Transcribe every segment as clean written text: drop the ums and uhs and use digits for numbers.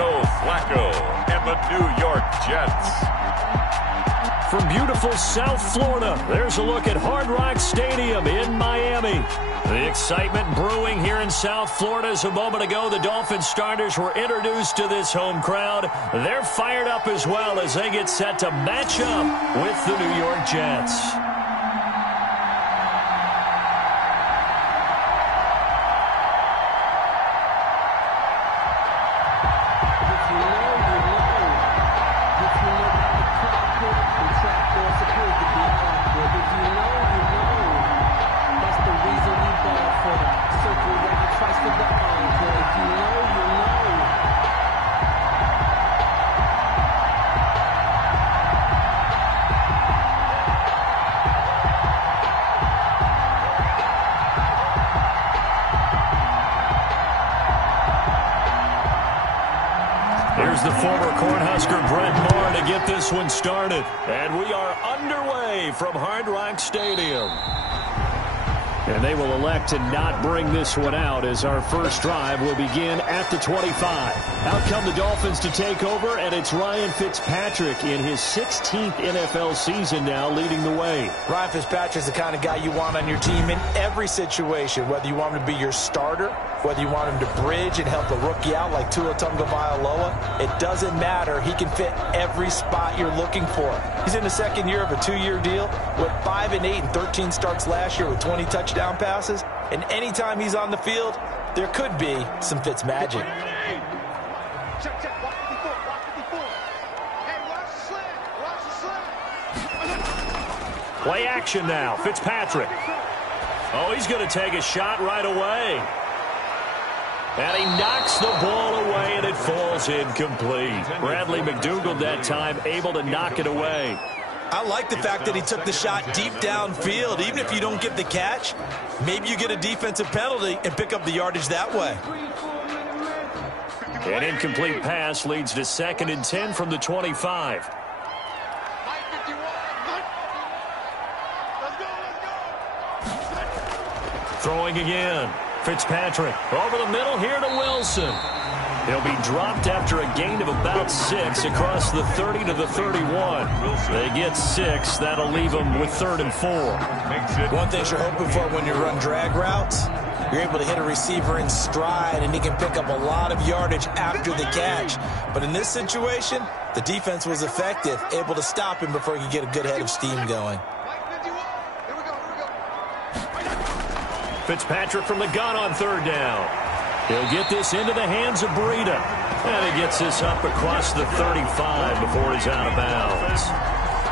Joe Flacco and the New York Jets. From beautiful South Florida, there's a look at Hard Rock Stadium in Miami. The excitement brewing here in South Florida as a moment ago the Dolphins starters were introduced to this home crowd. They're fired up as well as they get set to match up with the New York Jets. Here's the former Cornhusker Brett Maher to get this one started. And we are underway from Hard Rock Stadium. And they will elect to not bring this one out as our first drive will begin at the 25. Out come the Dolphins to take over, and it's Ryan Fitzpatrick in his 16th NFL season now leading the way. Ryan Fitzpatrick's the kind of guy you want on your team in every situation, whether you want him to be your starter, whether you want him to bridge and help a rookie out like Tua Tagovailoa. It doesn't matter. He can fit every spot you're looking for. He's in the second year of a 2-year deal, went 5-8 and 13 starts last year with 20 touchdown passes. And anytime he's on the field, there could be some Fitz magic. Play action now. Fitzpatrick. Oh, he's going to take a shot right away. And he knocks the ball away, and it falls incomplete. Bradley McDougald that time able to knock it away. I like the fact that he took the shot deep downfield. Even if you don't get the catch, maybe you get a defensive penalty and pick up the yardage that way. An incomplete pass leads to 2nd and 10 from the 25. Throwing again. Fitzpatrick over the middle here to Wilson. He'll be dropped after a gain of about 6 across the 30 to the 31. They get 6. That'll leave them with 3rd and 4. One thing you're hoping for when you run drag routes, you're able to hit a receiver in stride, and he can pick up a lot of yardage after the catch. But in this situation, the defense was effective, able to stop him before he could get a good head of steam going. Fitzpatrick from the gun on 3rd down. He'll get this into the hands of Breida. And he gets this up across the 35 before he's out of bounds.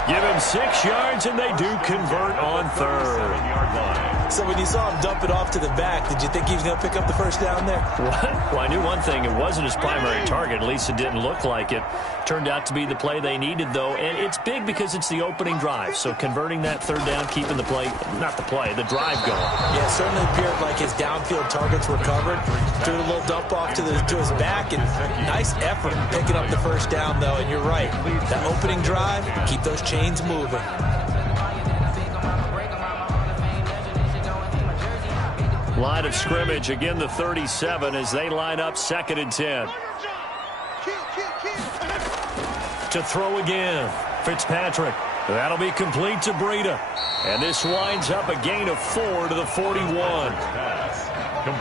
Give him 6 yards, and they do convert on 3rd. So when you saw him dump it off to the back, did you think he was going to pick up the first down there? Well, I knew one thing. It wasn't his primary target. At least it didn't look like it. Turned out to be the play they needed, though. And it's big because it's the opening drive. So converting that 3rd down, keeping the play, not the play, the drive going. Yeah, it certainly appeared like his downfield targets were covered. Threw a little dump off to his back, and nice effort picking up the first down, though. And you're right. That opening drive, keep those chains moving. Line of scrimmage, again the 37 as they line up 2nd and 10. To throw again, Fitzpatrick. That'll be complete to Breida. And this winds up a gain of 4 to the 41.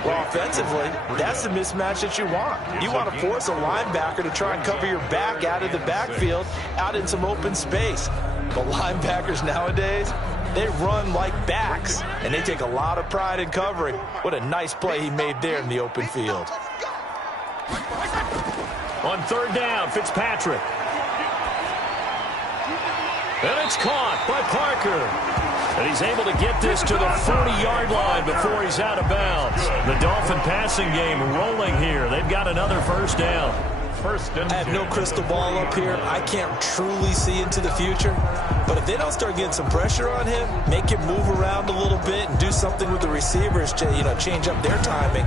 Well, offensively, that's the mismatch that you want. You want to force a linebacker to try and cover your back out of the backfield, out in some open space. But linebackers nowadays, they run like backs, and they take a lot of pride in covering. What a nice play he made there in the open field. On 3rd down, Fitzpatrick. And it's caught by Parker. And he's able to get this to the 40-yard line before he's out of bounds. The Dolphin passing game rolling here. They've got another first down. I have no crystal ball up here. I can't truly see into the future. But if they don't start getting some pressure on him, make him move around a little bit and do something with the receivers to, change up their timing,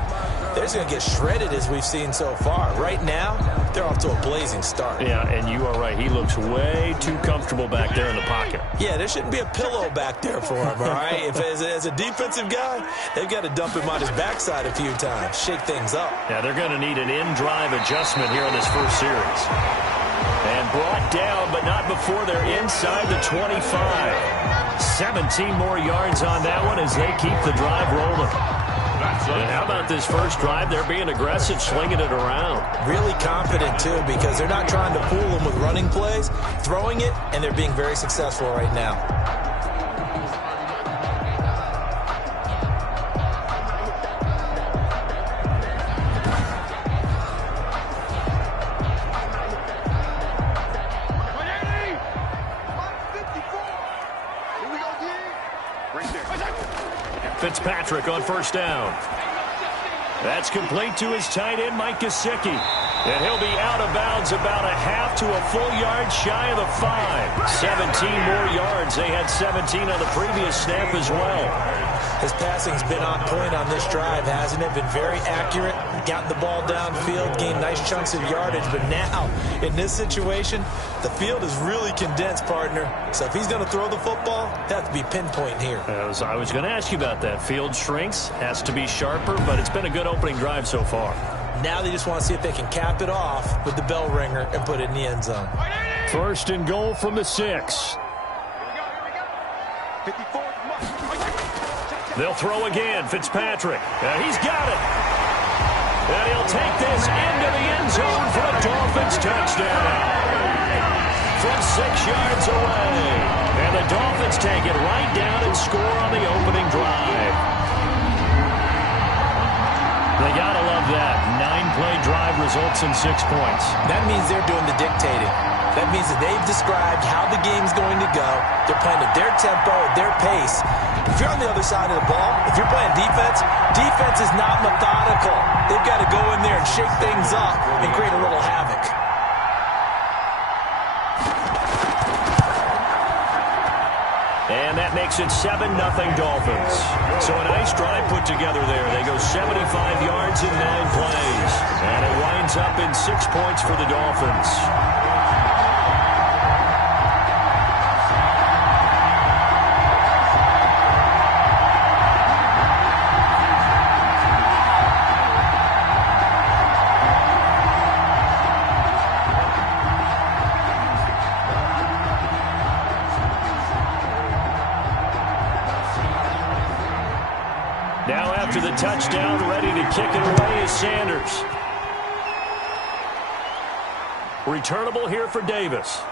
they're just going to get shredded as we've seen so far. Right now, they're off to a blazing start. Yeah, and you are right. He looks way too comfortable back there in the pocket. Yeah, there shouldn't be a pillow back there for him, all right? If as a defensive guy, they've got to dump him on his backside a few times, shake things up. Yeah, they're going to need an in-drive adjustment here in this first series. And brought down, but not before they're inside the 25. 17 more yards on that one as they keep the drive rolling. And how about this first drive? They're being aggressive, slinging it around. Really confident, too, because they're not trying to fool them with running plays, throwing it, and they're being very successful right now. Fitzpatrick on first down. That's complete to his tight end, Mike Gesicki. And he'll be out of bounds about a half to a full yard shy of the 5. 17 more yards. They had 17 on the previous snap as well. His passing's been on point on this drive, hasn't it? Been very accurate, gotten the ball downfield, gained nice chunks of yardage. But now, in this situation, the field is really condensed, partner. So if he's going to throw the football, it has to be pinpoint here. I was going to ask you about that. Field shrinks, has to be sharper, but it's been a good opening drive so far. Now they just want to see if they can cap it off with the bell ringer and put it in the end zone. First and goal from the 6. They'll throw again. Fitzpatrick. He's got it. And he'll take this into the end zone for a Dolphins touchdown. From 6 yards away. And the Dolphins take it right down and score on the opening drive. They gotta love that. 9-play drive results in 6 points. That means they're doing the dictating. That means that they've described how the game's going to go. They're playing at their tempo, at their pace. If you're on the other side of the ball, if you're playing defense, defense is not methodical. They've got to go in there and shake things up and create a little havoc. And that makes it 7-0 Dolphins. So a nice drive put together there. They go 75 yards in 9 plays. And it winds up in 6 points for the Dolphins. Now after the touchdown, ready to kick it away is Sanders. Returnable here for Davis.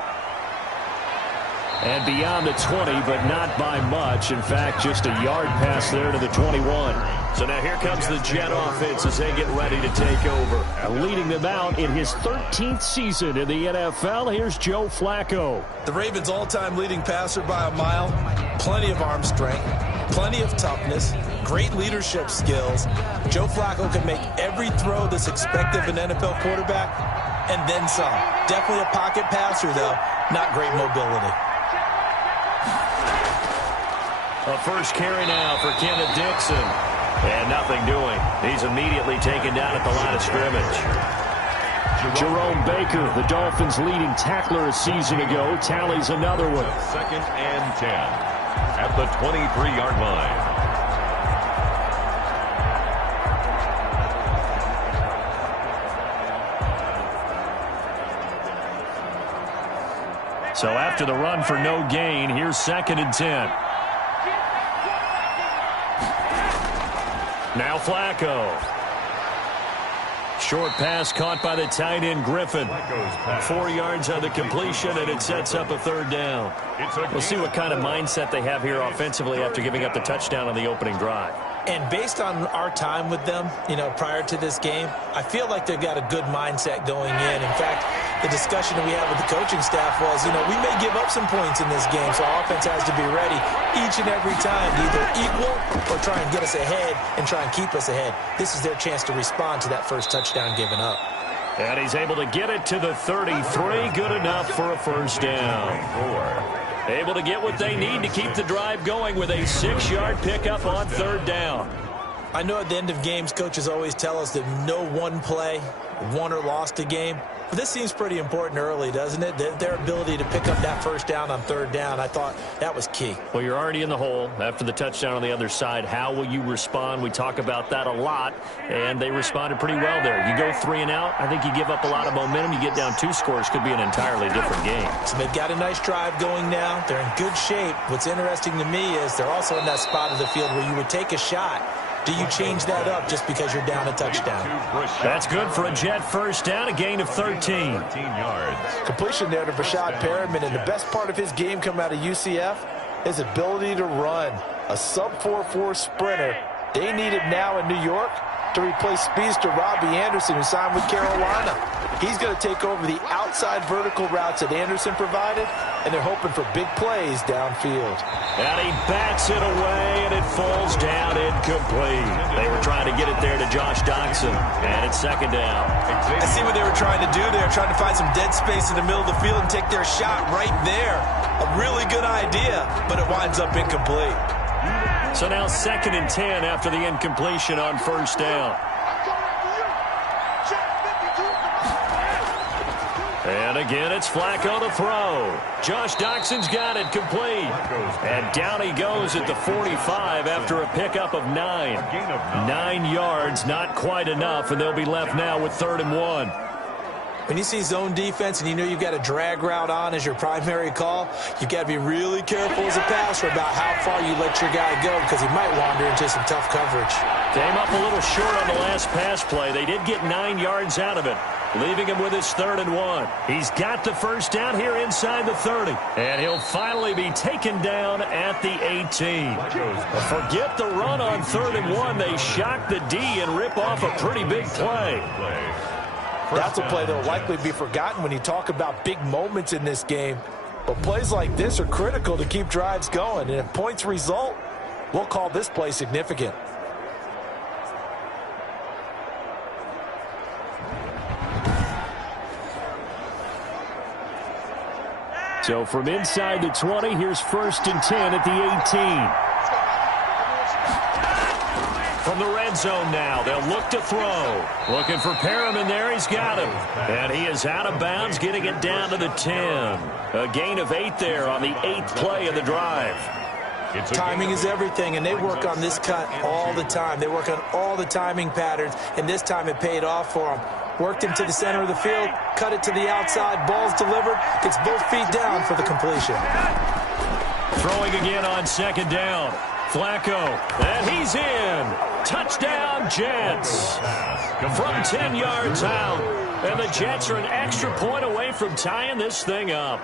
And beyond the 20, but not by much. In fact, just a yard pass there to the 21. So now here comes the Jet offense as they get ready to take over. Leading them out in his 13th season in the NFL, here's Joe Flacco. The Ravens' all-time leading passer by a mile. Plenty of arm strength, plenty of toughness, great leadership skills. Joe Flacco can make every throw that's expected of an NFL quarterback, and then some. Definitely a pocket passer, though. Not great mobility. A first carry now for Kenneth Dixon. And nothing doing. He's immediately taken down at the line of scrimmage. Jerome Baker, the Dolphins' leading tackler a season ago, tallies another one. 2nd and 10 at the 23-yard line. So after the run for no gain, here's 2nd and 10. Now Flacco. Short pass caught by the tight end Griffin. 4 yards on the completion, and it sets up a 3rd down. We'll see what kind of mindset they have here offensively after giving up the touchdown on the opening drive. And based on our time with them, prior to this game, I feel like they've got a good mindset going in. In fact, the discussion that we had with the coaching staff was, we may give up some points in this game, so our offense has to be ready each and every time to either equal or try and get us ahead and try and keep us ahead. This is their chance to respond to that first touchdown given up. And he's able to get it to the 33. Good enough for a first down. Able to get what they need to keep the drive going with a 6-yard pickup on 3rd down. I know at the end of games, coaches always tell us that no one play won or lost a game. But this seems pretty important early, doesn't it? Their ability to pick up that first down on third down, I thought that was key. Well, you're already in the hole after the touchdown on the other side. How will you respond? We talk about that a lot, and they responded pretty well there. You go 3 and out, I think you give up a lot of momentum. You get down 2 scores, could be an entirely different game. So they've got a nice drive going now. They're in good shape. What's interesting to me is they're also in that spot of the field where you would take a shot. Do you change that up just because you're down a touchdown? That's good for a Jet first down, a gain of 13. Yards. Completion there to Brashad Perriman, and the best part of his game coming out of UCF, his ability to run. A sub-4.4 sprinter. They need it now in New York to replace speedster Robbie Anderson, who signed with Carolina. He's going to take over the outside vertical routes that Anderson provided, and they're hoping for big plays downfield. And he bats it away, and it falls down incomplete. They were trying to get it there to Josh Doctson, and it's second down. I see what they were trying to do there, trying to find some dead space in the middle of the field and take their shot right there. A really good idea, but it winds up incomplete. So now 2nd and 10 after the incompletion on first down. And again, it's Flacco to throw. Josh Doctson's got it complete. And down he goes at the 45 after a pickup of 9. 9 yards, not quite enough, and they'll be left now with 3rd and 1. When you see zone defense and you know you've got a drag route on as your primary call, you've got to be really careful as a passer about how far you let your guy go because he might wander into some tough coverage. Came up a little short on the last pass play. They did get 9 yards out of it, leaving him with his 3rd and 1. He's got the first down here inside the 30, and he'll finally be taken down at the 18. Forget the run on 3rd and 1. They shock the D and rip off a pretty big play. That's a play that will likely be forgotten when you talk about big moments in this game. But plays like this are critical to keep drives going. And if points result, we'll call this play significant. So from inside the 20, here's 1st and 10 at the 18. From the red zone now, they'll look to throw. Looking for Perriman there, he's got him. And he is out of bounds, getting it down to the 10. A gain of 8 there on the 8th play of the drive. Timing is everything, and they work on this cut all the time. They work on all the timing patterns, and this time it paid off for them. Worked him to the center of the field, cut it to the outside, ball's delivered, gets both feet down for the completion. Throwing again on 2nd down. Flacco, and he's in. Touchdown, Jets. From 10 yards out. And the Jets are an extra point away from tying this thing up.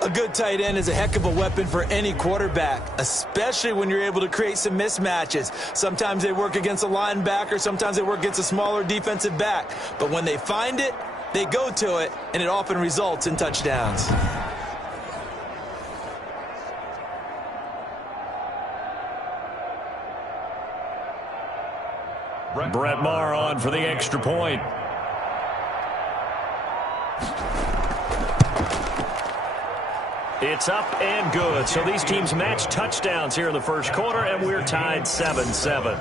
A good tight end is a heck of a weapon for any quarterback, especially when you're able to create some mismatches. Sometimes they work against a linebacker, sometimes they work against a smaller defensive back. But when they find it, they go to it, and it often results in touchdowns. Brett Maher on for the extra point. It's up and good. So these teams match touchdowns here in the first quarter, and we're tied 7-7.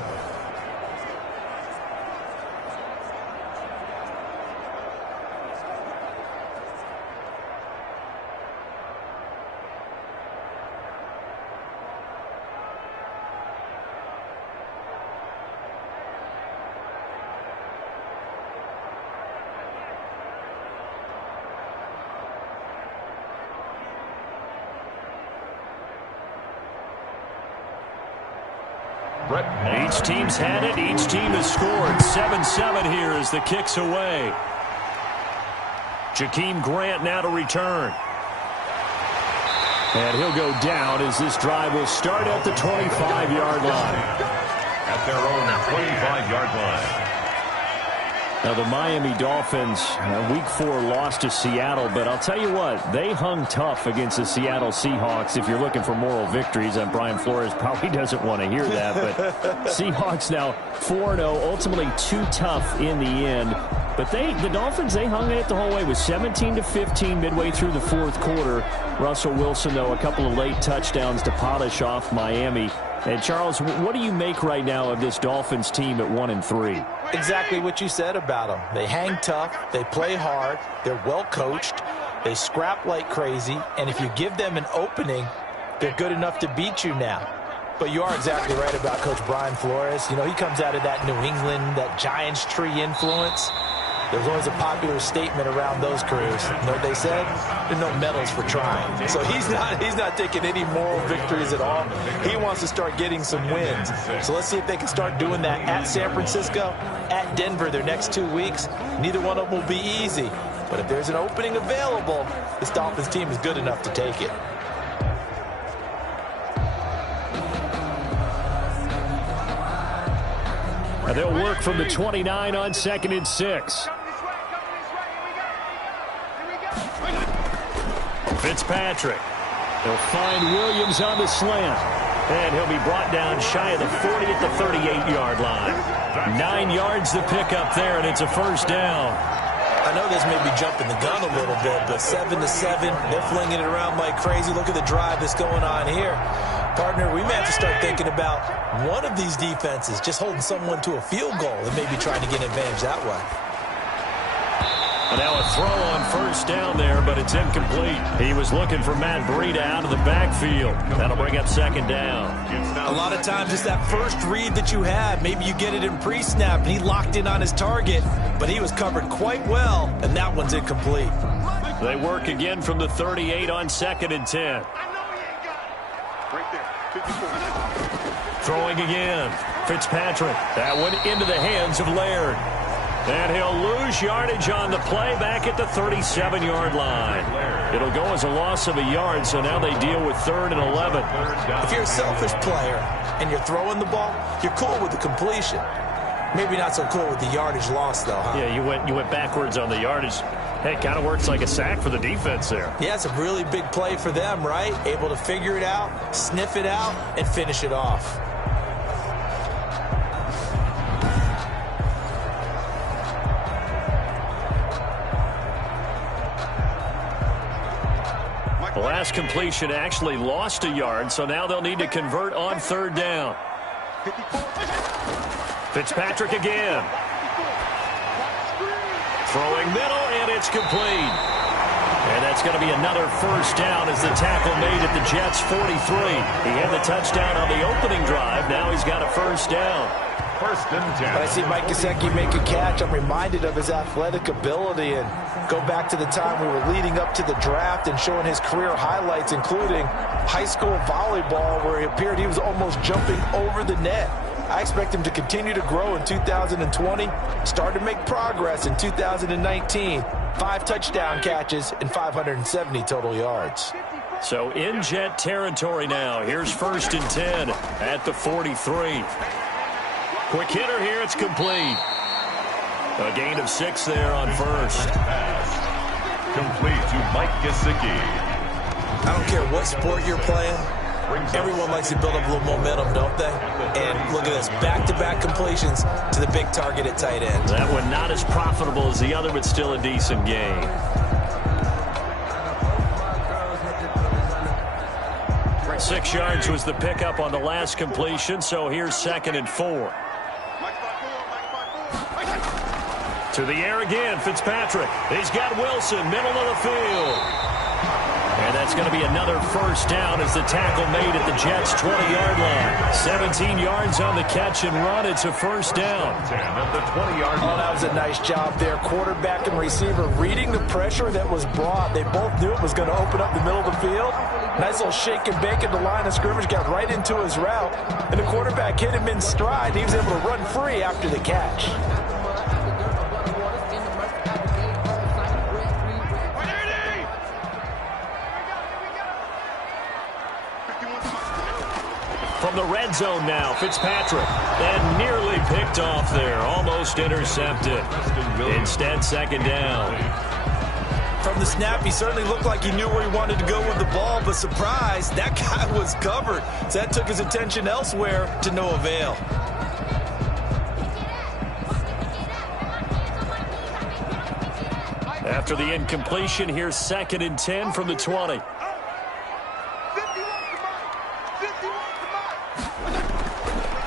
Each team's had it. Each team has scored. 7-7 here as the kick's away. Jakeem Grant now to return. And he'll go down as this drive will start at the 25-yard line. At their own 25-yard line. Now, the Miami Dolphins, Week 4 lost to Seattle, but I'll tell you what, they hung tough against the Seattle Seahawks. If you're looking for moral victories, and Brian Flores probably doesn't want to hear that, but Seahawks now 4-0, ultimately too tough in the end. But the Dolphins, they hung in it the whole way with 17-15 midway through the fourth quarter. Russell Wilson, though, a couple of late touchdowns to polish off Miami. And, Charles, what do you make right now of this Dolphins team at 1-3? Exactly what you said about them. They hang tough. They play hard. They're well coached. They scrap like crazy. And if you give them an opening, they're good enough to beat you now. But you are exactly right about Coach Brian Flores. You know, he comes out of that New England, that Giants tree influence. There's always a popular statement around those crews. You know what they said? There's no medals for trying. So he's not taking any moral victories at all. He wants to start getting some wins. So let's see if they can start doing that at San Francisco, at Denver their next 2 weeks. Neither one of them will be easy. But if there's an opening available, this Dolphins team is good enough to take it. They'll work from the 29 on 2nd and 6. Fitzpatrick. He'll find Williams on the slant. And he'll be brought down shy of the 40 at the 38-yard line. 9 yards to pick up there, and it's a first down. I know this may be jumping the gun a little bit, but 7-7, they're flinging it around like crazy. Look at the drive that's going on here. Partner, we may have to start thinking about one of these defenses just holding someone to a field goal and maybe trying to get an advantage that way. And now a throw on first down there, but it's incomplete. He was looking for Matt Breida out of the backfield. That'll bring up second down. A lot of times it's that first read that you have. Maybe you get it in pre-snap, and he locked in on his target, but he was covered quite well, and that one's incomplete. They work again from the 38 on 2nd and 10. Throwing again. Fitzpatrick. That one into the hands of Laird. And he'll lose yardage on the play back at the 37-yard line. It'll go as a loss of a yard, so now they deal with 3rd and 11. If you're a selfish player and you're throwing the ball, you're cool with the completion. Maybe not so cool with the yardage loss, though, huh? Yeah, you went backwards on the yardage. Hey, it kind of works like a sack for the defense there. Yeah, it's a really big play for them, right? Able to figure it out, sniff it out, and finish it off. The last completion actually lost a yard, so now they'll need to convert on 3rd down. Fitzpatrick again. Throwing middle, and it's complete. And that's going to be another first down as the tackle made at the Jets' 43. He had the touchdown on the opening drive. Now he's got a first down. 1st and 10. When I see Mike Gesicki make a catch, I'm reminded of his athletic ability and go back to the time we were leading up to the draft and showing his career highlights, including high school volleyball, where he appeared he was almost jumping over the net. I expect him to continue to grow in 2020, start to make progress in 2019. 5 touchdown catches and 570 total yards. So in Jet territory now. Here's 1st and 10 at the 43. Quick hitter here. It's complete. A gain of 6 there on first. Complete to Mike Gesicki. I don't care what sport you're playing. Everyone likes to build up a little momentum, don't they? And look at this, back-to-back completions to the big target at tight end. That one not as profitable as the other, but still a decent gain. Right, 6 yards was the pickup on the last completion, so here's 2nd and 4. To the air again, Fitzpatrick. He's got Wilson, middle of the field. And that's going to be another first down as the tackle made at the Jets' 20-yard line. 17 yards on the catch and run. It's a first down. At the 20-yard line. Oh, that was a nice job there. Quarterback and receiver reading the pressure that was brought. They both knew it was going to open up the middle of the field. Nice little shake and bake at the line of scrimmage. Got right into his route. And the quarterback hit him in stride. And he was able to run free after the catch. From the red zone now, Fitzpatrick. And nearly picked off there. Almost intercepted. Instead, 2nd down. From the snap, he certainly looked like he knew where he wanted to go with the ball, but surprise, that guy was covered. So that took his attention elsewhere to no avail. After the incompletion, here's 2nd and 10 from the 20.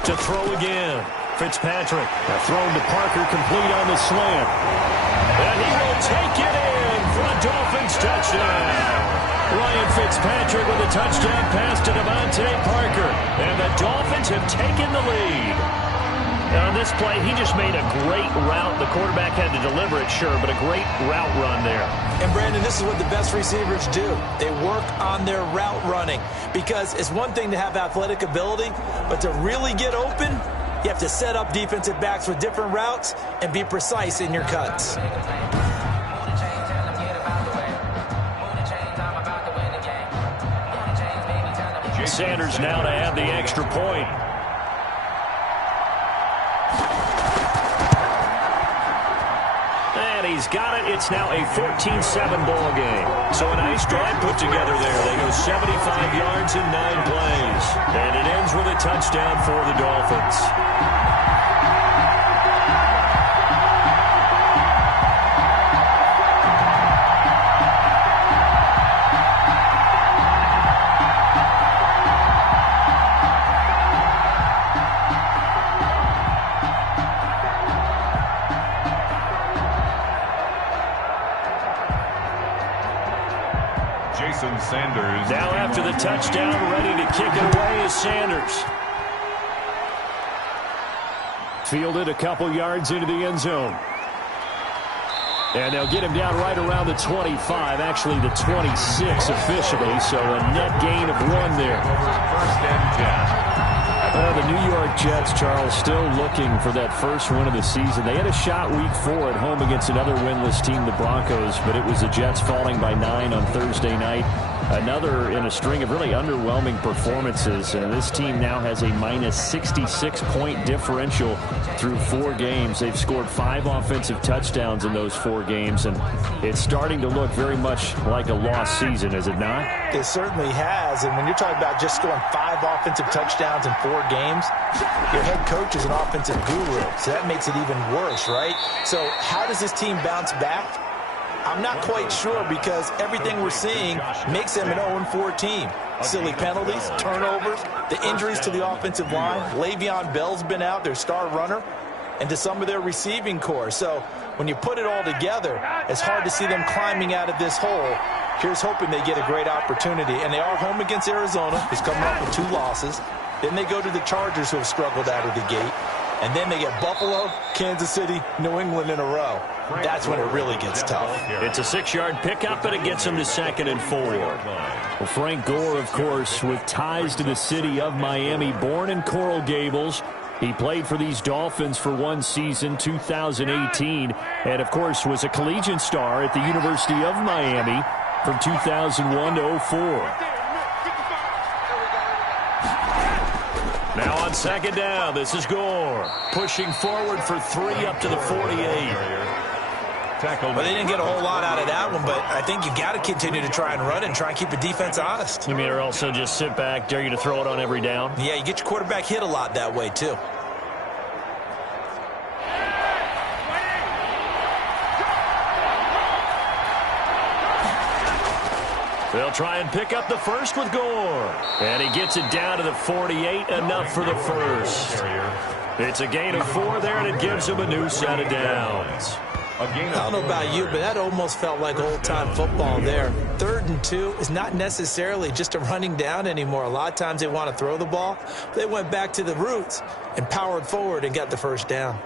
to throw again. Fitzpatrick, thrown to Parker, complete on the slant. And he will take it in for a Dolphins touchdown. Ryan Fitzpatrick with a touchdown pass to Devontae Parker. And the Dolphins have taken the lead. Now on this play, he just made a great route. The quarterback had to deliver it, sure, but a great route run there. And, Brandon, this is what the best receivers do. They work on their route running because it's one thing to have athletic ability, but to really get open, you have to set up defensive backs with different routes and be precise in your cuts. Sanders now to add the extra point. And he's got it. It's now a 14-7 ball game. So a nice drive put together there. They go 75 yards in 9 plays. And it ends with a touchdown for the Dolphins. Sanders. Now after the touchdown, ready to kick it away is Sanders. Fielded a couple yards into the end zone. And they'll get him down right around the 25, actually the 26 officially, so a net gain of 1 there. First and 10. The New York Jets, Charles, still looking for that first win of the season. They had a shot week 4 at home against another winless team, the Broncos, but it was the Jets falling by 9 on Thursday night. Another in a string of really underwhelming performances. And this team now has a minus 66-point differential through 4 games. They've scored 5 offensive touchdowns in those 4 games. And it's starting to look very much like a lost season, is it not? It certainly has. And when you're talking about just scoring 5 offensive touchdowns in 4 games, your head coach is an offensive guru. So that makes it even worse, right? So how does this team bounce back? I'm not quite sure because everything we're seeing makes them an 0-4 team. Silly penalties, turnovers, the injuries to the offensive line. Le'Veon Bell's been out, their star runner, and to some of their receiving core. So when you put it all together, it's hard to see them climbing out of this hole. Here's hoping they get a great opportunity. And they are home against Arizona, who's coming up with 2 losses. Then they go to the Chargers, who have struggled out of the gate. And then they get Buffalo, Kansas City, New England in a row. That's when it really gets tough. It's a 6-yard pickup, and it gets them to 2nd and 4. Well, Frank Gore, of course, with ties to the city of Miami, born in Coral Gables. He played for these Dolphins for 1 season, 2018, and, of course, was a collegiate star at the University of Miami from 2001 to 04. Now on 2nd down, this is Gore. Pushing forward for 3 up to the 48. Well, they didn't get a whole lot out of that one, but I think you got to continue to try and run and try and keep the defense honest. You mean, or also just sit back, dare you to throw it on every down? Yeah, you get your quarterback hit a lot that way, too. They'll try and pick up the first with Gore. And he gets it down to the 48, enough for the first. It's a gain of 4 there, and it gives him a new set of downs. I don't know about you, but that almost felt like old-time football there. 3rd and 2 is not necessarily just a running down anymore. A lot of times they want to throw the ball. They went back to the roots and powered forward and got the first down.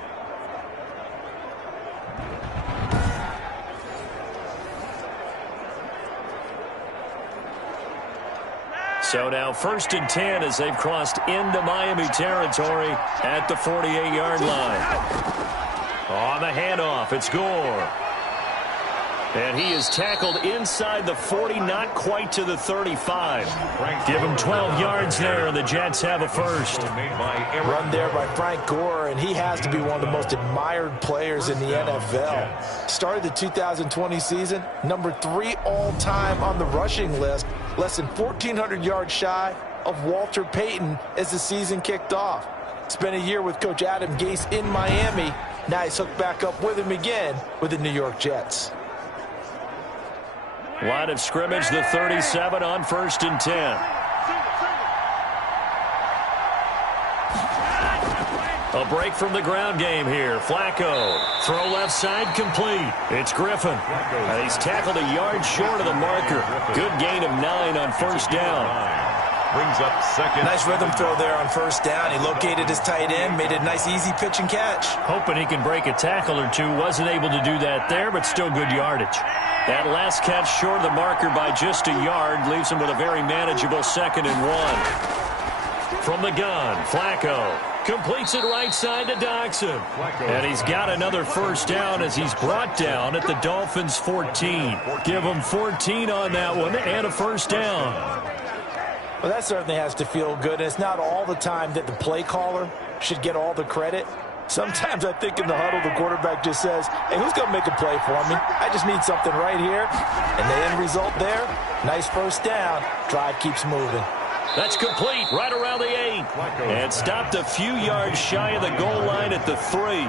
So now 1st and 10 as they've crossed into Miami territory at the 48-yard line. On the handoff, it's Gore. And he is tackled inside the 40, not quite to the 35. Give him 12 yards there, and the Jets have a first. Run there by Frank Gore, and he has to be one of the most admired players in the NFL. Started the 2020 season, number 3 all-time on the rushing list, less than 1,400 yards shy of Walter Payton as the season kicked off. Spent a year with Coach Adam Gase in Miami. Now he's hooked back up with him again with the New York Jets. Line of scrimmage, the 37 on 1st and 10. A break from the ground game here. Flacco. Throw left side complete. It's Griffin. And he's tackled a yard short of the marker. Good gain of 9 on first down. Brings up second. Nice rhythm throw there on first down. He located his tight end, made a nice easy pitch and catch. Hoping he can break a tackle or two. Wasn't able to do that there, but still good yardage. That last catch short of the marker by just a yard leaves him with a very manageable 2nd and 1. From the gun, Flacco completes it right side to Doxson. And he's got another first down as he's brought down at the Dolphins' 14. Give him 14 on that one and a first down. Well, that certainly has to feel good. And it's not all the time that the play caller should get all the credit. Sometimes I think in the huddle, the quarterback just says, hey, who's going to make a play for me? I just need something right here. And the end result there, nice first down. Drive keeps moving. That's complete right around the 8. And stopped a few yards shy of the goal line at the 3.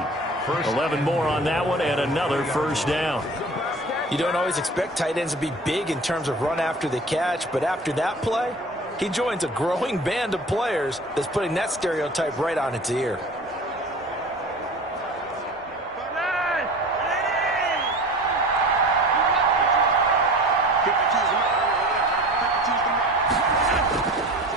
11 more on that one and another first down. You don't always expect tight ends to be big in terms of run after the catch, but after that play, he joins a growing band of players that's putting that stereotype right on its ear.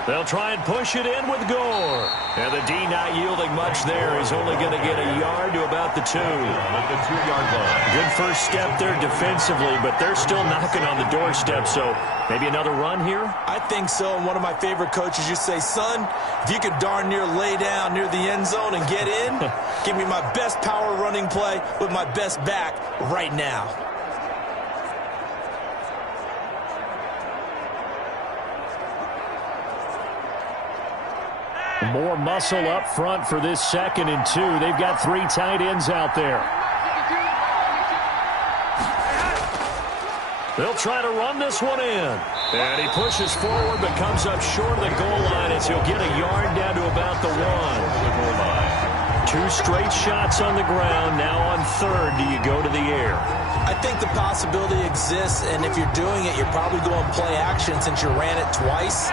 They'll try and push it in with Gore. And the D not yielding much there. He's only going to get a yard to about the 2. At the 2-yard line. Good first step there defensively, but they're still knocking on the doorstep, so maybe another run here? I think so, and one of my favorite coaches used to say, son, if you could darn near lay down near the end zone and get in, give me my best power running play with my best back right now. More muscle up front for this 2nd and 2. They've got 3 tight ends out there. They'll try to run this one in. And he pushes forward but comes up short of the goal line as he'll get a yard down to about the 1. 2 straight shots on the ground. Now on 3rd, do you go to the air? I think the possibility exists, and if you're doing it, you're probably going play action since you ran it twice.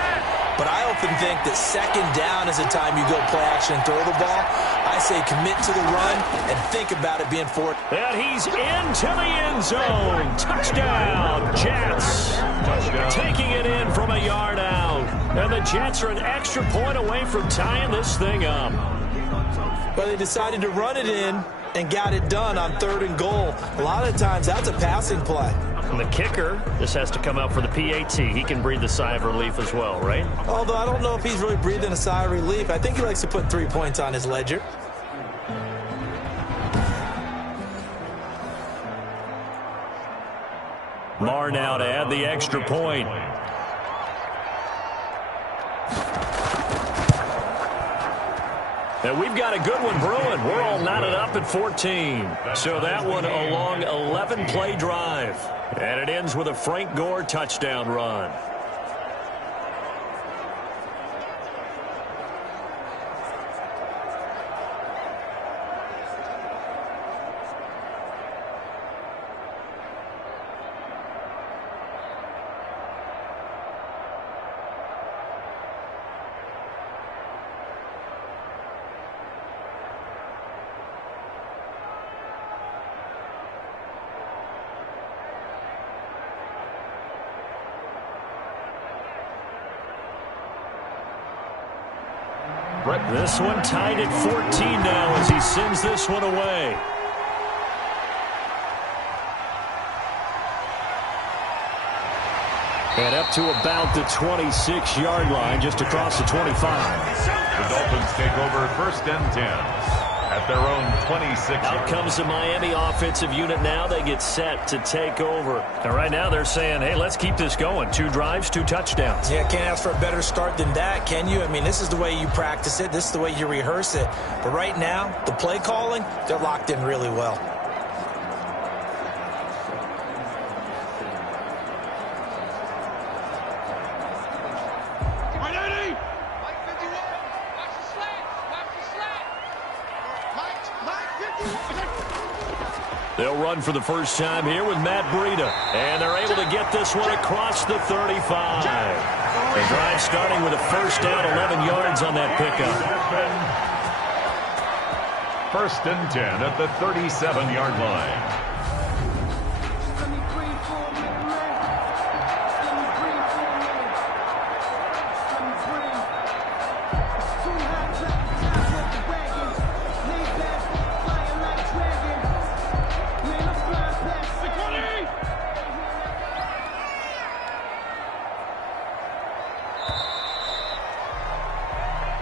But I often think that 2nd down is the time you go play action and throw the ball. I say commit to the run and think about it being forward. And he's into the end zone. Touchdown, Jets. Touchdown. Taking it in from a yard out. And the Jets are an extra point away from tying this thing up. But they decided to run it in and got it done on 3rd and goal. A lot of times that's a passing play. And the kicker, this has to come out for the PAT. He can breathe a sigh of relief as well, right? Although I don't know if he's really breathing a sigh of relief. I think he likes to put 3 points on his ledger. Marr now to add the extra point. And we've got a good one brewing. We're all knotted up at 14. So that one a long 11-play drive. And it ends with a Frank Gore touchdown run. This one tied at 14 now as he sends this one away. And up to about the 26-yard line, just across the 25. The Dolphins take over 1st and 10. At their own 26. Out comes the Miami offensive unit now. They get set to take over. And right now they're saying, hey, let's keep this going. 2 drives, 2 touchdowns. Yeah, can't ask for a better start than that, can you? I mean, this is the way you practice it. This is the way you rehearse it. But right now, the play calling, they're locked in really well. They'll run for the first time here with Matt Breida. And they're able to get this one across the 35. The drive starting with a first down, 11 yards on that pickup. first and 10 at the 37-yard line.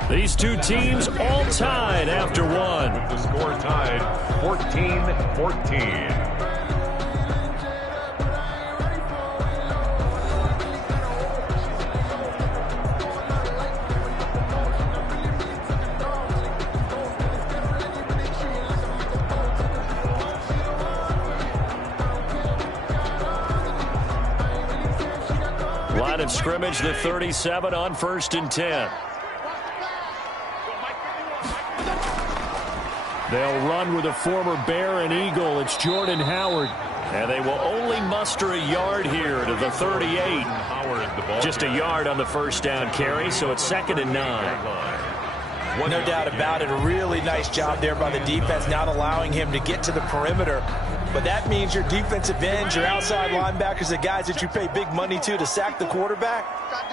These two teams all tied after one. With the score tied 14-14. Line of scrimmage, the 37 on first and 10. They'll run with a former Bear and Eagle. It's Jordan Howard. And they will only muster a yard here to the 38. Just a yard on the first down carry, so it's 2nd and 9. No doubt about it. A really nice job there by the defense, not allowing him to get to the perimeter. But that means your defensive ends, your outside linebackers, the guys that you pay big money to sack the quarterback,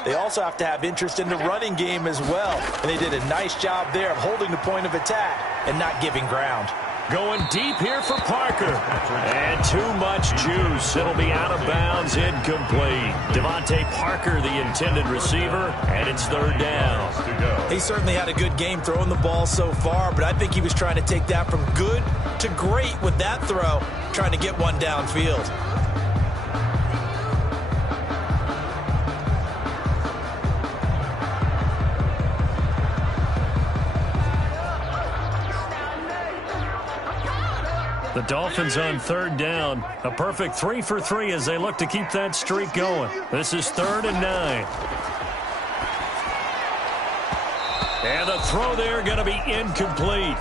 they also have to have interest in the running game as well. And they did a nice job there of holding the point of attack and not giving ground. Going deep here for Parker. And too much juice. It'll be out of bounds, incomplete. Devontae Parker, the intended receiver, and it's 3rd down. He certainly had a good game throwing the ball so far, but I think he was trying to take that from good to great with that throw, trying to get one downfield. The Dolphins on 3rd down. A perfect 3 for 3 as they look to keep that streak going. This is 3rd and 9. And the throw there going to be incomplete.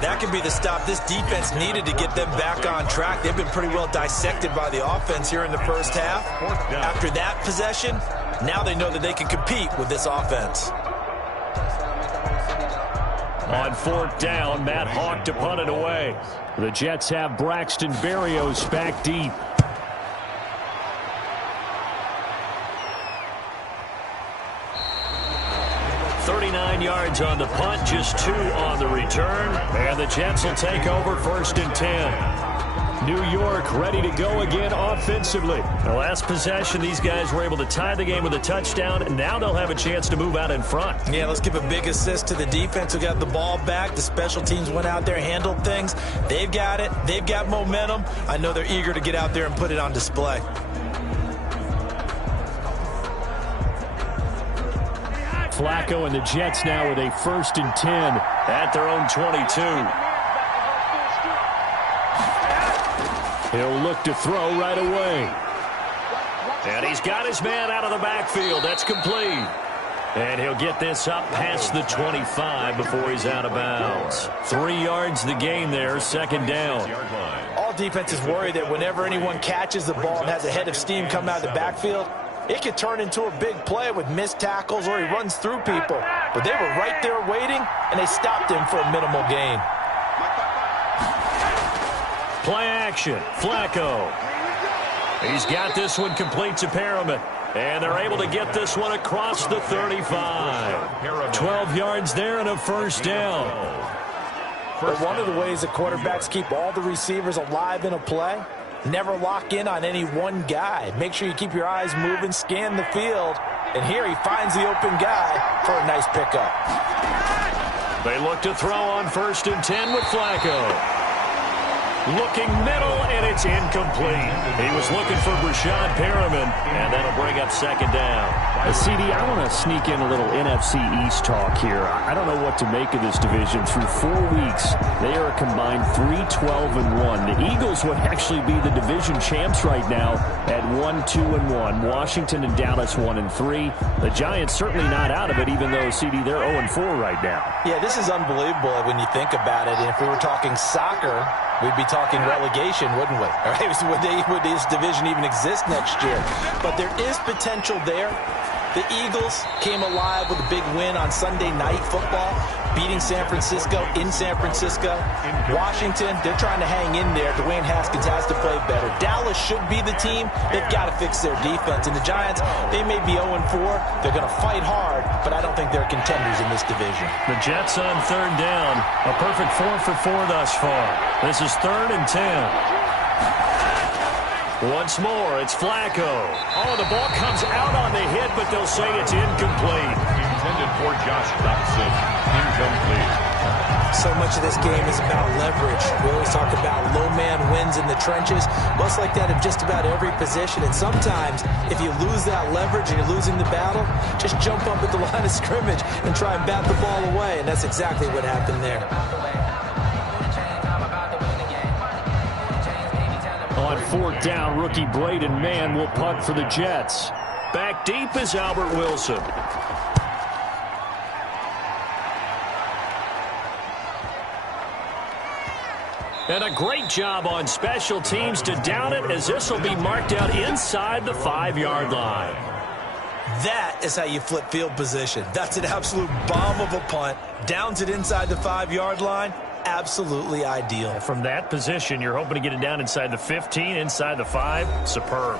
That could be the stop this defense needed to get them back on track. They've been pretty well dissected by the offense here in the first half. After that possession, now they know that they can compete with this offense. On 4th down, Matt Hawk to punt it away. The Jets have Braxton Berrios back deep. $39 yards on the punt, just 2 on the return. And the Jets will take over 1st and 10. New York ready to go again offensively. The last possession, these guys were able to tie the game with a touchdown, and now they'll have a chance to move out in front. Yeah, let's give a big assist to the defense who got the ball back. The special teams went out there, handled things. They've got it. They've got momentum. I know they're eager to get out there and put it on display. Flacco and the Jets now with a 1st and 10 at their own 22. He'll look to throw right away. And he's got his man out of the backfield. That's complete. And he'll get this up past the 25 before he's out of bounds. 3 yards the gain there, 2nd down. All defenses worry that whenever anyone catches the ball and has a head of steam coming out of the backfield, it could turn into a big play with missed tackles or he runs through people. But they were right there waiting, and they stopped him for a minimal gain. Play action, Flacco. He's got this one complete to Perriman. And they're able to get this one across the 35. 12 yards there and a 1st down. But one of the ways that quarterbacks keep all the receivers alive in a play, never lock in on any one guy. Make sure you keep your eyes moving, scan the field. And here he finds the open guy for a nice pickup. They look to throw on 1st and 10 with Flacco. Looking middle, and it's incomplete. He was looking for Brashad Perriman, and that'll bring up 2nd down. CD, I want to sneak in a little NFC East talk here. I don't know what to make of this division. Through 4 weeks, they are a combined 3-12-1. The Eagles would actually be the division champs right now at 1-2-1. Washington and Dallas 1-3. The Giants certainly not out of it, even though, CD, they're 0-4 right now. Yeah, this is unbelievable when you think about it. And if we were talking soccer, we'd be talking relegation, wouldn't we? All right, would this division even exist next year? But there is potential there. The Eagles came alive with a big win on Sunday Night Football, beating San Francisco in San Francisco. Washington, they're trying to hang in there. Dwayne Haskins has to play better. Dallas should be the team. They've got to fix their defense. And the Giants, they may be 0-4. They're going to fight hard, but I don't think they're contenders in this division. The Jets on third down. A perfect 4 for 4 thus far. This is 3rd and 10. Once more, it's Flacco. Oh, the ball comes out on the hit, but they'll say it's incomplete. Intended for Josh Dobson. Incomplete. So much of this game is about leverage. We always talk about low man wins in the trenches. Well, it's like that in just about every position. And sometimes, if you lose that leverage and you're losing the battle, just jump up at the line of scrimmage and try and bat the ball away. And that's exactly what happened there. On 4th down, rookie Braden Mann will punt for the Jets. Back deep is Albert Wilson. And a great job on special teams to down it, as this will be marked out inside the 5-yard line. That is how you flip field position. That's an absolute bomb of a punt. Downs it inside the 5-yard line. Absolutely ideal. From that position, you're hoping to get it down inside the 15, inside the 5. Superb.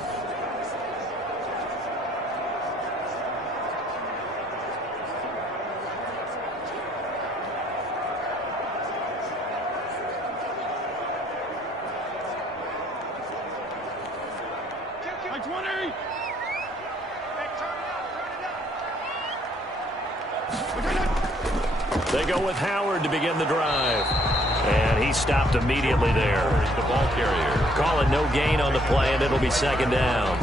They go with Howard to begin the drive. And he stopped immediately there. The ball carrier. Calling no gain on the play, and it'll be 2nd down.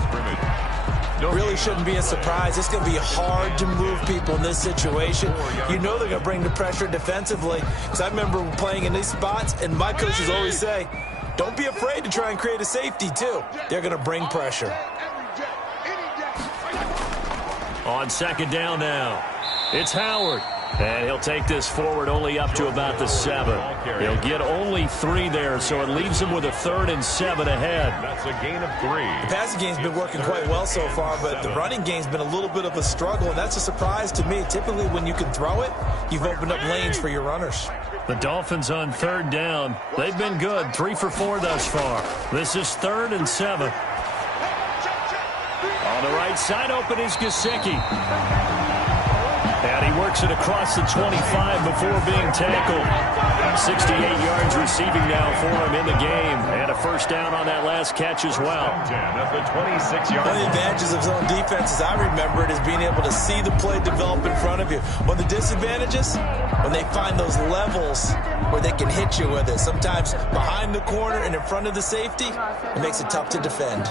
Really shouldn't be a surprise. It's going to be hard to move people in this situation. You know they're going to bring the pressure defensively. Because I remember playing in these spots, and my coaches always say, don't be afraid to try and create a safety, too. They're going to bring pressure. On 2nd down now, it's Howard. And he'll take this forward only up to about the 7. He'll get only 3 there, so it leaves him with a 3rd and 7 ahead. That's a gain of 3. The passing game's been working quite well so far, but the running game's been a little bit of a struggle, and that's a surprise to me. Typically, when you can throw it, you've opened up lanes for your runners. The Dolphins on 3rd down. They've been good, 3 for 4 thus far. This is 3rd and 7. On the right side, open is Gesicki. And he works it across the 25 before being tackled. 68 yards receiving now for him in the game. And a 1st down on that last catch as well. At the 26-yard One of the advantages of zone defense, as I remember it, is being able to see the play develop in front of you. One of the disadvantages, when they find those levels where they can hit you with it. Sometimes behind the corner and in front of the safety, it makes it tough to defend.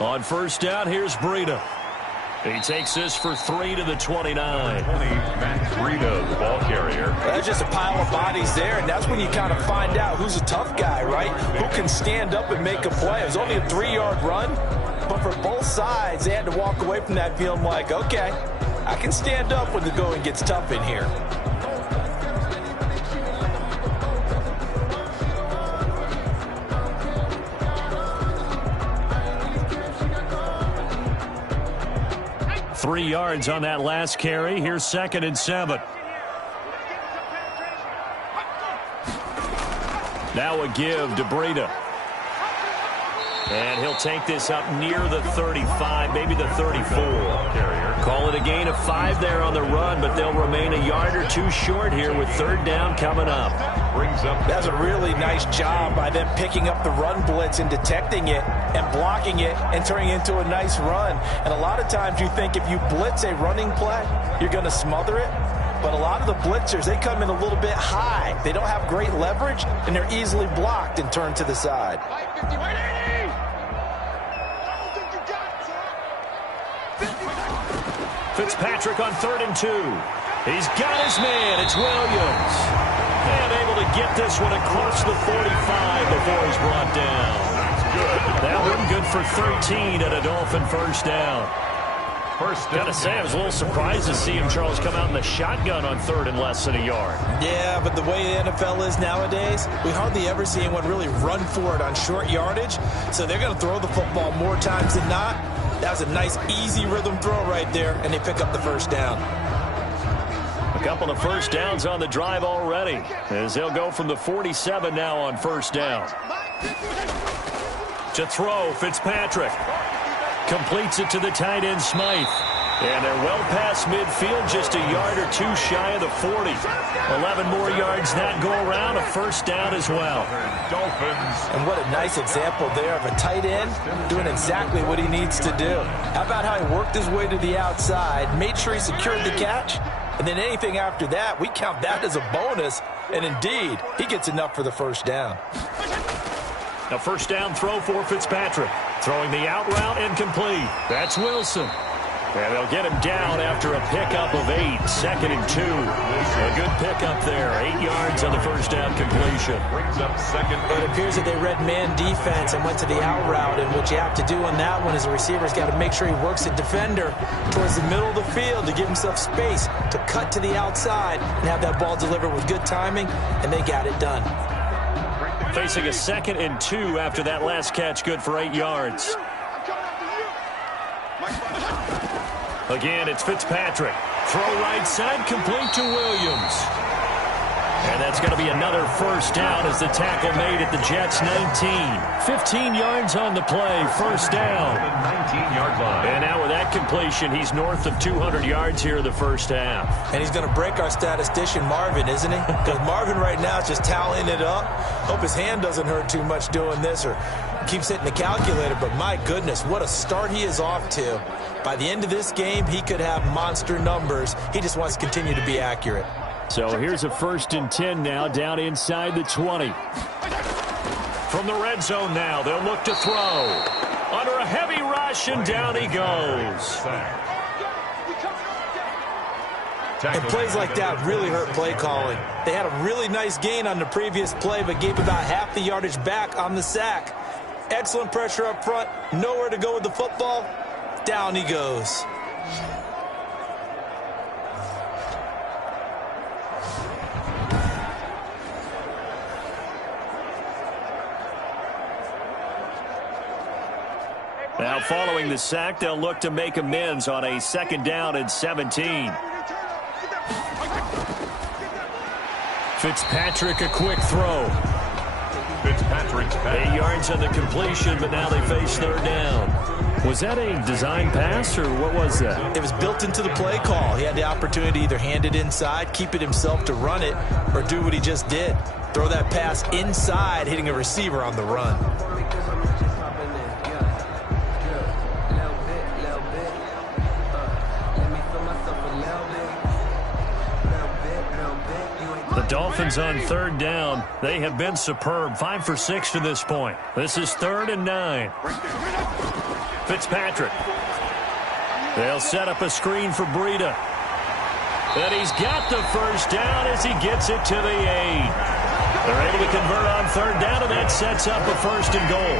On 1st down, here's Breida. He takes this for 3 to the 29. Matt Breida, the ball carrier. There's just a pile of bodies there, and that's when you kind of find out who's a tough guy, right? Who can stand up and make a play. It was only a 3-yard run, but for both sides, they had to walk away from that feeling like, okay, I can stand up when the going gets tough in here. Three yards on that last carry. Here's 2nd and 7. Now a give to Breida. And he'll take this up near the 35, maybe the 34. Call it a gain of 5 there on the run, but they'll remain a yard or 2 short here with 3rd down coming up. That's a really nice job by them picking up the run blitz and detecting it and blocking it and turning it into a nice run. And a lot of times you think if you blitz a running play, you're going to smother it. But a lot of the blitzers, they come in a little bit high. They don't have great leverage, and they're easily blocked and turned to the side. Fitzpatrick on 3rd and 2. He's got his man. It's Williams. And able to get this one across the 45 before he's brought down. That one good for 13 at a Dolphin 1st down. Gotta say, I was a little surprised to see him, Charles, come out in the shotgun on 3rd and less than a yard. Yeah, but the way the NFL is nowadays, we hardly ever see anyone really run for it on short yardage. So they're going to throw the football more times than not. That was a nice, easy rhythm throw right there, and they pick up the first down. A couple of first downs on the drive already, as they'll go from the 47 now on first down. To throw, Fitzpatrick. Completes it to the tight end, Smythe. And they're well past midfield, just a yard or two shy of the 40. 11 more yards that go around, a first down as well. Dolphins. And what a nice example there of a tight end doing exactly what he needs to do. How about how he worked his way to the outside, made sure he secured the catch, and then anything after that, we count that as a bonus. And indeed, he gets enough for the first down. A first down throw for Fitzpatrick. Throwing the out route incomplete. That's Wilson. And they'll get him down after a pickup of 8. 2nd and 2. A good pickup there. 8 yards on the first down completion. Brings up second. It appears that they read man defense and went to the out route. And what you have to do on that one is the receiver's got to make sure he works the defender towards the middle of the field to give himself space to cut to the outside and have that ball delivered with good timing. And they got it done. Facing a 2nd and 2 after that last catch, good for 8 yards. Again, it's Fitzpatrick. Throw right side, complete to Williams. And that's going to be another first down as the tackle made at the Jets' 19. 15 yards on the play, first down. 19-yard line. And now with that completion, he's north of 200 yards here in the first half. And he's going to break our statistician, Marvin, isn't he? Because Marvin right now is just tallying it up. Hope his hand doesn't hurt too much doing this or keeps hitting the calculator. But my goodness, what a start he is off to. By the end of this game, he could have monster numbers. He just wants to continue to be accurate. So here's a 1st and 10 now, down inside the 20. From the red zone now, they'll look to throw. Under a heavy rush, and down he goes. And plays like that really hurt play calling. They had a really nice gain on the previous play, but gave about half the yardage back on the sack. Excellent pressure up front. Nowhere to go with the football. Down he goes. Now following the sack, they'll look to make amends on a 2nd down and 17. Fitzpatrick, a quick throw. Fitzpatrick's 8 yards on the completion, but now they face 3rd down. Was that a design pass, or what was that? It was built into the play call. He had the opportunity to either hand it inside, keep it himself to run it, or do what he just did. Throw that pass inside, hitting a receiver on the run. The Dolphins on 3rd down. They have been superb. 5 for 6 to this point. This is 3rd and 9. Fitzpatrick. They'll set up a screen for Breida. And he's got the first down as he gets it to the 8. They're able to convert on 3rd down, and that sets up a 1st and goal.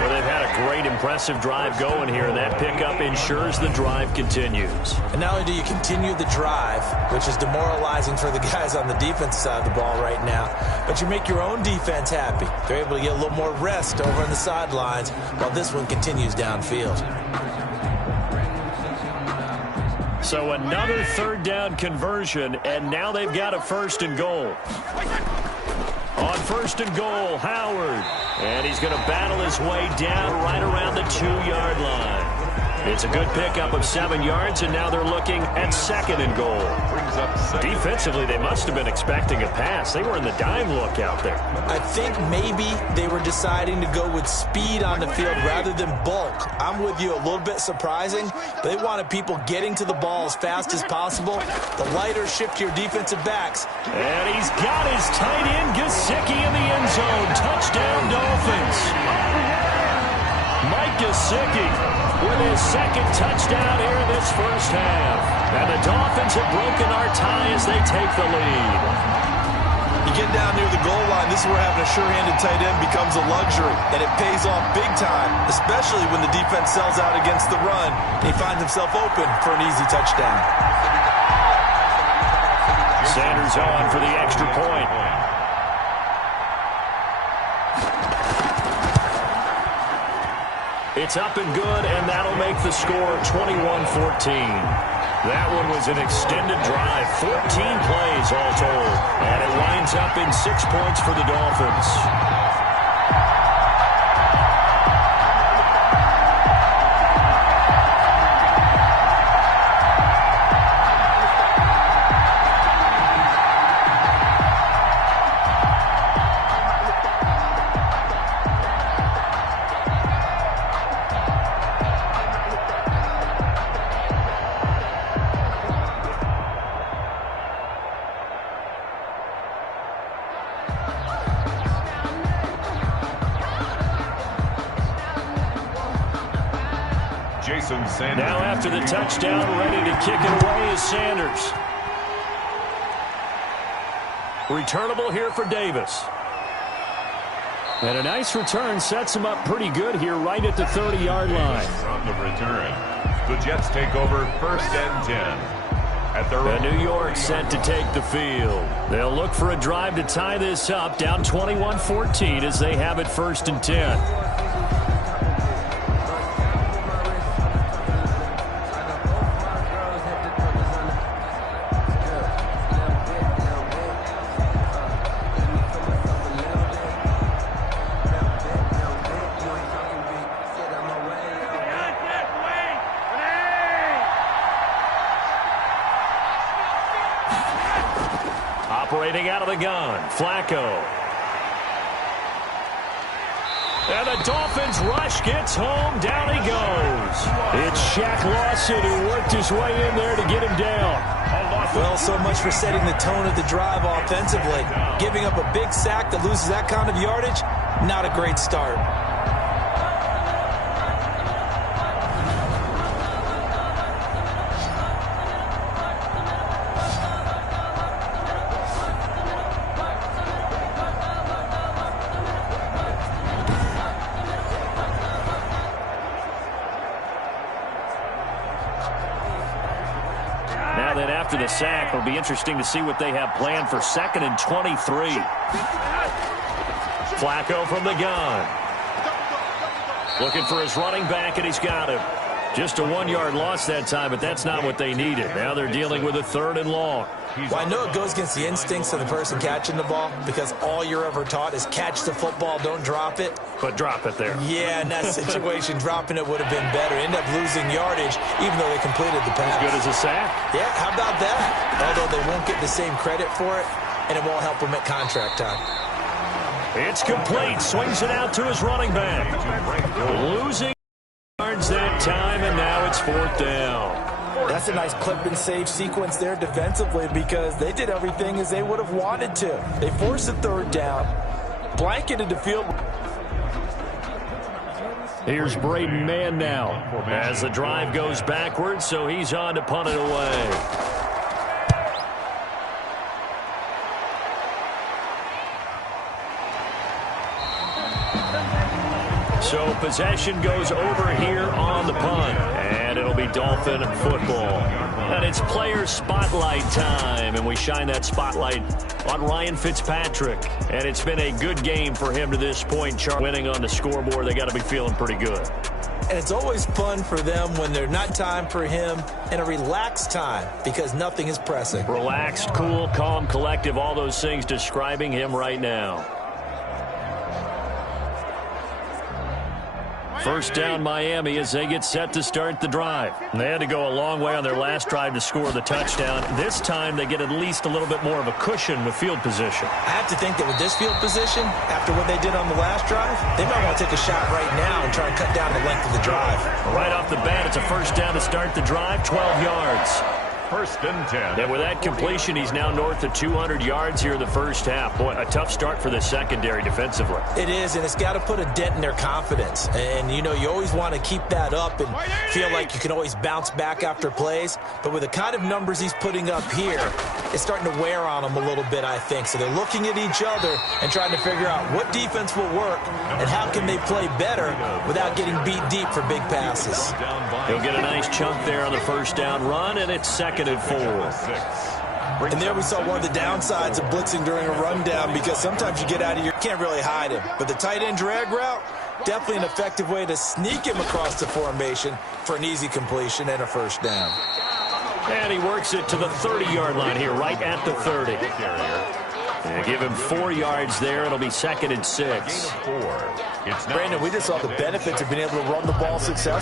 Well, they've had a great, impressive drive going here, and that pickup ensures the drive continues. And not only do you continue the drive, which is demoralizing for the guys on the defensive side of the ball right now, but you make your own defense happy. They're able to get a little more rest over on the sidelines while this one continues downfield. So another 3rd down conversion, and now they've got a 1st and goal. On 1st and goal, Howard. And he's going to battle his way down right around the 2-yard line. It's a good pickup of 7 yards, and now they're looking at 2nd and goal. Defensively, they must have been expecting a pass. They were in the dime look out there. I think maybe they were deciding to go with speed on the field rather than bulk. I'm with you, a little bit surprising. They wanted people getting to the ball as fast as possible. The lighter shift to your defensive backs. And he's got his tight end, Gesicki, in the end zone. Touchdown, Dolphins. Mike Gesicki with his 2nd touchdown here in this first half. And the Dolphins have broken our tie as they take the lead. You get down near the goal line, this is where having a sure-handed tight end becomes a luxury, and it pays off big time, especially when the defense sells out against the run, and he finds himself open for an easy touchdown. Sanders on for the extra point. It's up and good, and that'll make the score 21-14. That one was an extended drive, 14 plays all told, and it winds up in 6 points for the Dolphins. Now after the touchdown, ready to kick it away is Sanders. Returnable here for Davis. And a nice return sets him up pretty good here right at the 30-yard line. On the return, the Jets take over 1st and 10. At their New York set to take the field. They'll look for a drive to tie this up, down 21-14 as they have it 1st and 10. Operating out of the gun, Flacco. And the Dolphins rush, gets home, down he goes. It's Shaq Lawson who worked his way in there to get him down. Well, so much for setting the tone of the drive offensively. Giving up a big sack that loses that kind of yardage, not a great start. After the sack, it'll be interesting to see what they have planned for 2nd and 23. Flacco from the gun. Looking for his running back, and he's got him. Just a 1-yard loss that time, but that's not what they needed. Now they're dealing with a 3rd and long. Well, I know it goes against the instincts of the person catching the ball because all you're ever taught is catch the football, don't drop it. But drop it there. Yeah, in that situation, dropping it would have been better. End up losing yardage, even though they completed the pass. As good as a sack? Yeah, how about that? Although they won't get the same credit for it, and it won't help them at contract time. It's complete. Swings it out to his running back. Losing yards that time, and now it's 4th down. That's a nice clip and save sequence there defensively because they did everything as they would have wanted to. They forced the 3rd down, blanketed the field. Here's Braden Mann now as the drive goes backwards, so he's on to punt it away. So possession goes over here on the punt, and it'll be Dolphin football. And it's player spotlight time, and we shine that spotlight on Ryan Fitzpatrick. And it's been a good game for him to this point. Winning on the scoreboard, they got to be feeling pretty good. And it's always fun for them when there's not time for him and a relaxed time because nothing is pressing. Relaxed, cool, calm, collective, all those things describing him right now. 1st down Miami as they get set to start the drive. They had to go a long way on their last drive to score the touchdown. This time they get at least a little bit more of a cushion with field position. I have to think that with this field position, after what they did on the last drive, they might want to take a shot right now and try and cut down the length of the drive. Right off the bat, it's a 1st down to start the drive, 12 yards. first and 10. And with that completion, he's now north of 200 yards here in the first half. Boy, a tough start for the secondary defensively. It is, and it's got to put a dent in their confidence. And, you know, you always want to keep that up and feel like you can always bounce back after plays. But with the kind of numbers he's putting up here, it's starting to wear on them a little bit, I think. So they're looking at each other and trying to figure out what defense will work and how can they play better without getting beat deep for big passes. He'll get a nice chunk there on the first down run, and it's 2nd and 4. And there we saw one of the downsides of blitzing during a rundown, because sometimes you get out of your, can't really hide him. But the tight end drag route, definitely an effective way to sneak him across the formation for an easy completion and a first down. And he works it to the 30-yard line here, right at the 30. And give him 4 yards there. It'll be 2nd and 6. Brandon, we just saw the benefits of being able to run the ball successfully.